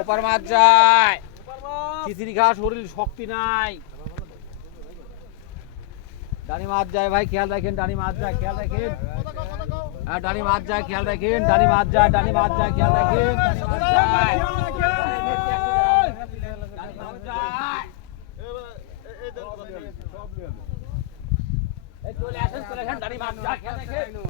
ওপার মাছ যায়। খিচুড়ি খাওয়া শরীর শক্তি নাই। ডানি মাছ যায় ভাই, খেয়াল রাখেন, ডানি মাছ যায়, খেয়াল রাখেন। হ্যাঁ ডানি মাছ যায়, খেয়াল রাখেন, ডানি মাছ যায়, ডানি মাছ যায়, খেয়াল রাখেন। চলে আসেন চলে আসেন, ডানি মাছ যায়, খেয়াল রাখেন।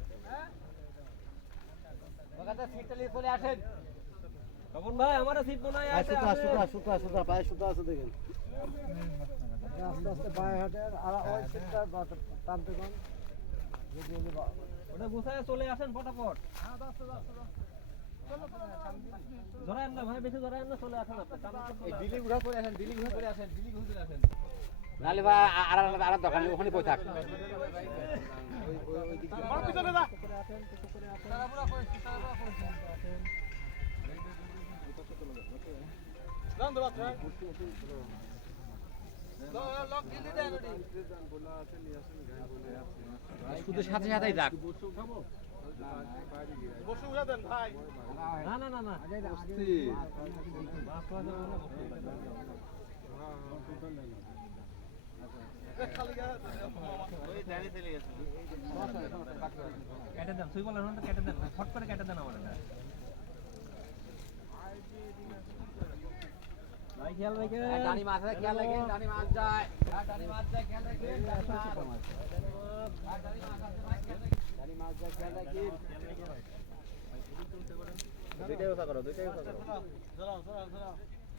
ভাই আমারও সিপ মনে হয় আছে আছে। ওটা গুছায় চলে আসেন ফটাফট। ধরেন না ভাই বেশি ধরেন না চলে আসেন আপনি। দিল্লি ঘুরে চলে আসেন। দিল্লি ঘুরে চলে আসেন দিল্লি ঘুরে চলে আসেন। নালে ভাই আর আর আর দোকানে ওখানে বই থাক। শুধু সাথে সাথেই থাক। না না না না। কেটে দেন সুই বলেন তো কেটে দেন ফট করে কেটে দেন আমার ভাই খেয়াল রাখেন ডানি মাছ খেয়াল রাখেন ডানি মাছ যায় ডানি মাছ যায় খেয়াল রাখেন ডানি মাছ যায় খেয়াল রাখেন দুইটাই কথা করো দুইটাই কথা করো মারা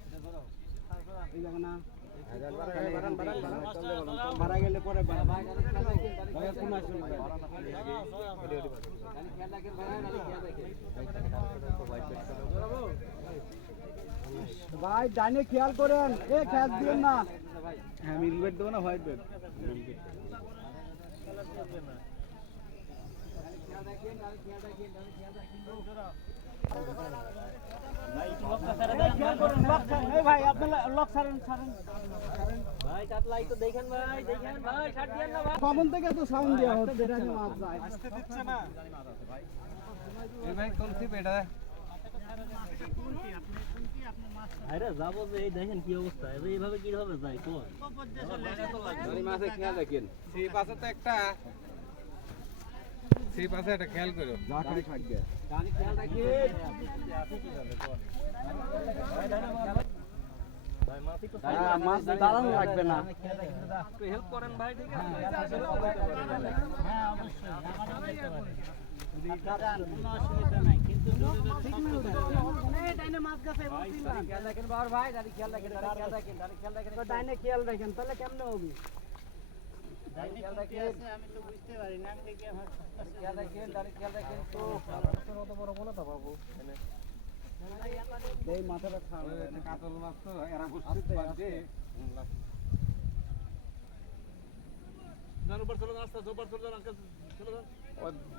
গেলে পরে ভাই ডানি খেয়াল রাখেন খেয়াল রাখেন খেয়াল রাখেন ভাই খেয়াল ডাইনে খেয়াল করেন। এ, খেয়াল দিবেন না। হ্যাঁ মিল বেড দেবো না, হোয়াইট বেড ভাই আপনার লক ছাড়েন ছাড়েন ভাই কাতলাই তো দেখেন ভাই দেখেন। ভাই ছাড় না ভাই কমন থেকে এটা আরে যাব যে এই দেখেন কি অবস্থা এইভাবে কীভাবে যায় কোন মাছে খেয়াল রাখেন সেই পাশে তো একটা সেই পাশে একটা খেয়াল করো। যা খাই থাকবে ডানি খেয়াল রাখেন হ্যাঁ, মাছ দাঁড়ানো। লাগবে না একটু হেল্প করেন ভাই ঠিক আছে হ্যাঁ অবশ্যই আমারও দেখতে পারে কোনো অসুবিধা নাই কিন্তু খেয়াল রাখেন বাবার ভাই ডানি খেয়াল রাখেন ডানি খেয়াল রাখেন। ডানি খেয়াল রাখেন ডাইনে খেয়াল রাখেন তাহলে কেমনে হবে?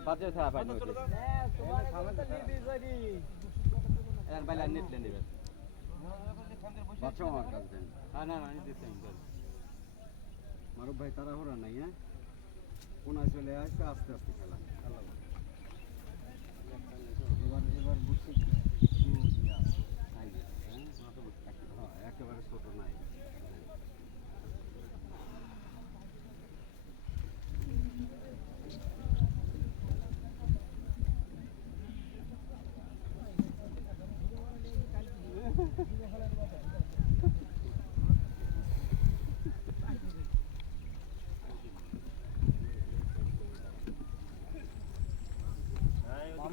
বাজে পাই না এর বাইলা নেট লেন দিবেন বাচ্চা আমার কাছে হ্যাঁ না না নিতে চাই মারুফ ভাই তাড়াহুড়া নাই হ্যাঁ? কোনায় চলে আসছে আস্তে আস্তে খেলা। বল। এবার এবার বুঝছি।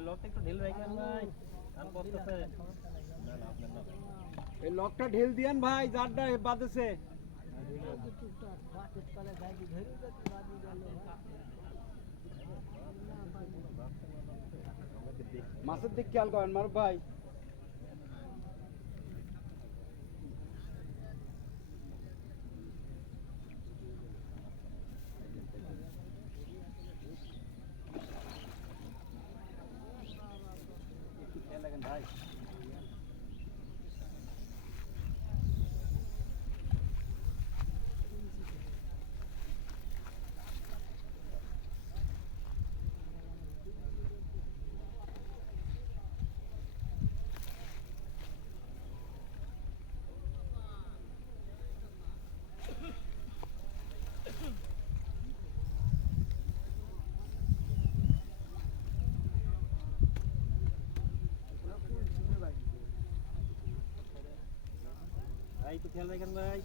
ওই লোকটা একটু ঢিল ভাই। কান করতেছে এই লকটা ঢিল দিয়ান, ভাই, যারটা বাদেছে মাছের দিক খেয়াল করেন মারুফ ভাই। ভাই ভাই একটু খেয়াল রাখেন ভাই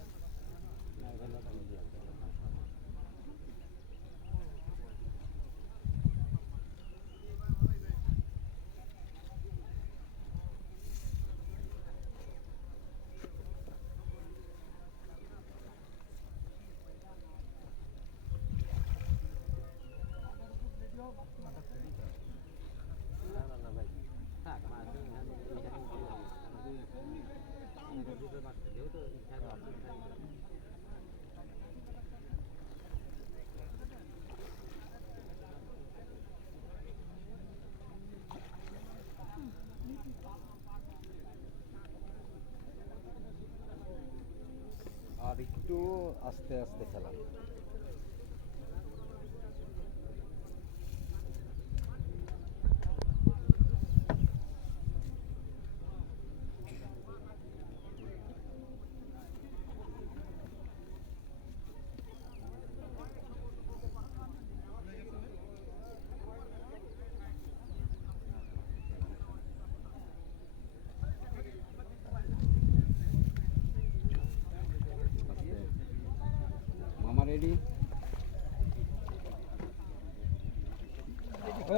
থাক মাছ দিন না এখানে যেহেতু ইচ্ছা করে আর একটু আস্তে আস্তে খেলা।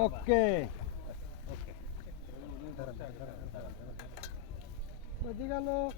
Ok. Pues dígalo.